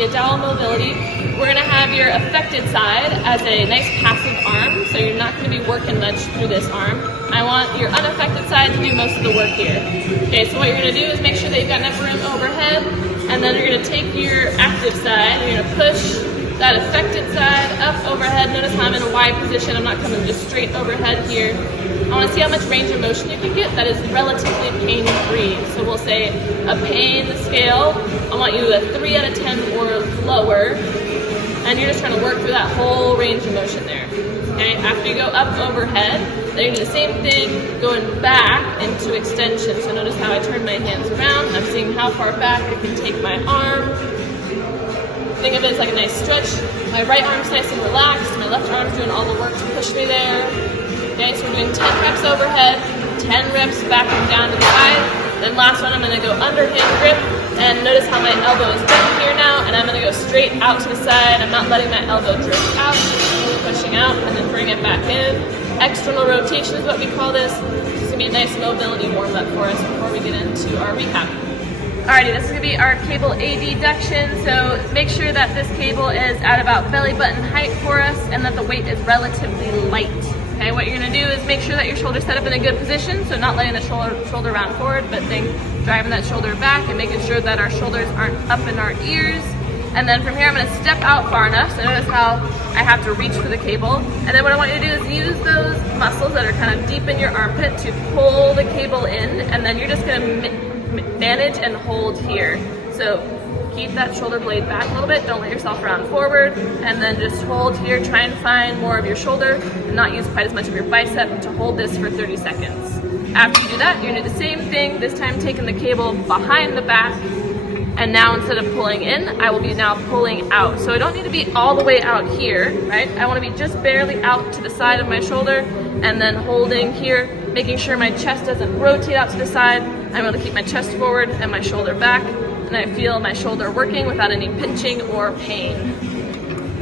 be a Dowel Mobility. We're gonna have your affected side as a nice passive arm, so you're not gonna be working much through this arm. I want your unaffected side to do most of the work here. Okay, so what you're gonna do is make sure that you've got enough room overhead, and then you're gonna take your active side, you're gonna push that affected side up overhead. Notice how I'm in a wide position. I'm not coming just straight overhead here. I want to see how much range of motion you can get that is relatively pain-free. So we'll say a pain scale, I want you a 3 out of 10 or lower, and you're just trying to work through that whole range of motion there. Okay, after you go up overhead, then you do the same thing going back into extension. So notice how I turn my hands around. I'm seeing how far back I can take my arm. Think of it as like a nice stretch. My right arm's nice and relaxed. My left arm's doing all the work to push me there. Okay, so we're doing 10 reps overhead, 10 reps back and down to the side. Then last one, I'm gonna go underhand grip. And notice how my elbow is bent here now, and I'm gonna go straight out to the side. I'm not letting my elbow drift out, just pushing out and then bring it back in. External rotation is what we call this. This is gonna be a nice mobility warm up for us before we get into our rehab. Alrighty, this is going to be our cable abduction, so make sure that this cable is at about belly button height for us and that the weight is relatively light. Okay, what you're going to do is make sure that your shoulder's set up in a good position, so not letting the shoulder round forward, but then driving that shoulder back and making sure that our shoulders aren't up in our ears. And then from here, I'm going to step out far enough, so notice how I have to reach for the cable. And then what I want you to do is use those muscles that are kind of deep in your armpit to pull the cable in, and then you're just going to manage and hold here. So keep that shoulder blade back a little bit, don't let yourself round forward, and then just hold here. Try and find more of your shoulder and not use quite as much of your bicep to hold this for 30 seconds. After you do that, you're gonna do the same thing, this time taking the cable behind the back, and now instead of pulling in, I will be now pulling out. So I don't need to be all the way out here, right? I wanna be just barely out to the side of my shoulder, and then holding here, making sure my chest doesn't rotate out to the side. I'm able to keep my chest forward and my shoulder back, and I feel my shoulder working without any pinching or pain.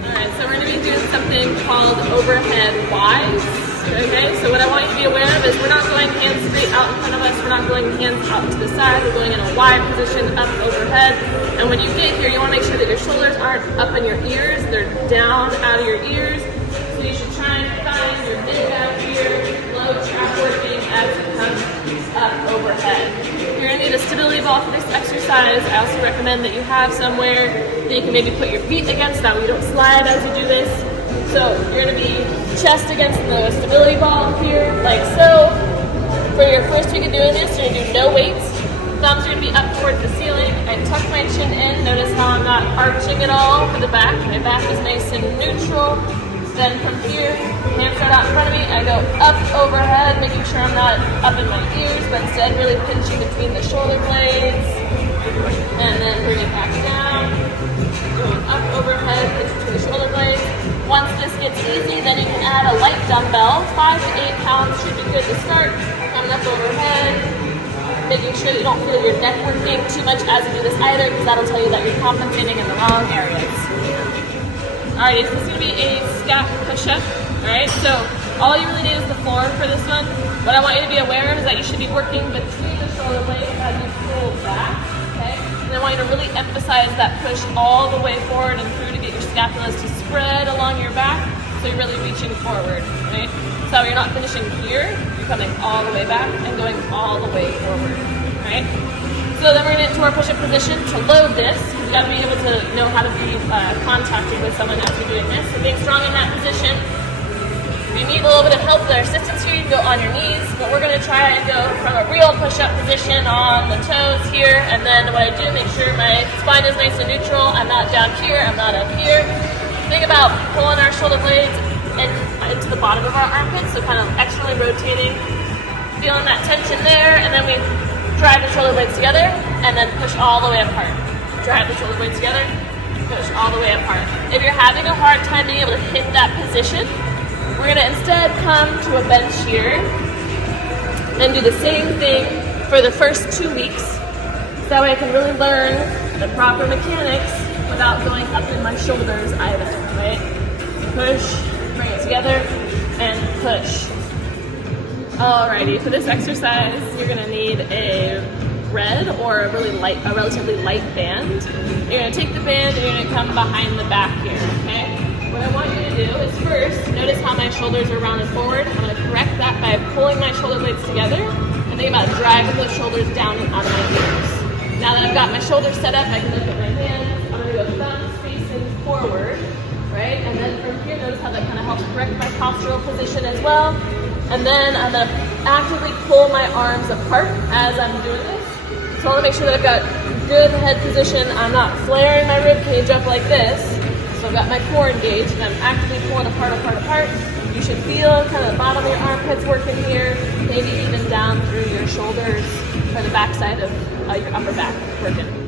Alright, so we're going to be doing something called overhead Ys. Okay, so what I want you to be aware of is we're not going hands straight out in front of us, we're not going hands out to the side, we're going in a wide position up overhead. And when you get here, you want to make sure that your shoulders aren't up in your ears, they're down out of your ears. So you should try and find your mid back here, low trap working as it comes up overhead. You're going to need a stability ball for this exercise. I also recommend that you have somewhere that you can maybe put your feet against, that way you don't slide as you do this. So you're going to be chest against the stability ball here, like so. For your first week of doing this, you're going to do no weights. Thumbs are going to be up towards the ceiling. I tuck my chin in. Notice how I'm not arching at all for the back. My back is nice and neutral. Then from here, hands right out in front of me, I go up overhead, making sure I'm not up in my ears, but instead really pinching between the shoulder blades. And then bring it back down. Going up overhead, pinch between the shoulder blades. Once this gets easy, then you can add a light dumbbell. 5 to 8 pounds should be good to start. Coming up overhead, making sure that you don't feel your neck working too much as you do this either, because that'll tell you that you're compensating in the wrong areas. Alright, so this is going to be a Scap Push-Up. Alright, so all you really need is the floor for this one. What I want you to be aware of is that you should be working between the shoulder blades as you pull back. Okay? And I want you to really emphasize that push all the way forward and through to get your scapulas to spread along your back, so you're really reaching forward. Right? So you're not finishing here, you're coming all the way back and going all the way forward. Right? So then we're going to get into our push-up position. To load this, you've got to be able to know how to be contacted with someone as you're doing this. So being strong in that position. If you need a little bit of help or assistance here, you can go on your knees. But we're going to try and go from a real push-up position on the toes here. And then what I do, make sure my spine is nice and neutral. I'm not down here, I'm not up here. Think about pulling our shoulder blades into the bottom of our armpits. So kind of externally rotating. Feeling that tension there. And then we drive the shoulder blades together, and then push all the way apart. Drive the shoulder blades together, push all the way apart. If you're having a hard time being able to hit that position, we're going to instead come to a bench here and do the same thing for the first 2 weeks. So that way I can really learn the proper mechanics without going up in my shoulders either, right? Push, bring it together, and push. Alrighty, for this exercise, you're gonna need a thread or a relatively light band. You're gonna take the band and you're gonna come behind the back here, okay? What I want you to do is first, notice how my shoulders are rounded forward. I'm gonna correct that by pulling my shoulder blades together and think about driving those shoulders down and out of my ears. Now that I've got my shoulders set up, I can look at my hands. I'm gonna go thumbs facing forward, right? And then from here, notice how that kind of helps correct my postural position as well. And then I'm gonna actively pull my arms apart as I'm doing this. So I wanna make sure that I've got good head position. I'm not flaring my rib cage up like this. So I've got my core engaged and I'm actively pulling apart. You should feel kind of the bottom of your armpits working here, maybe even down through your shoulders or the backside of your upper back working.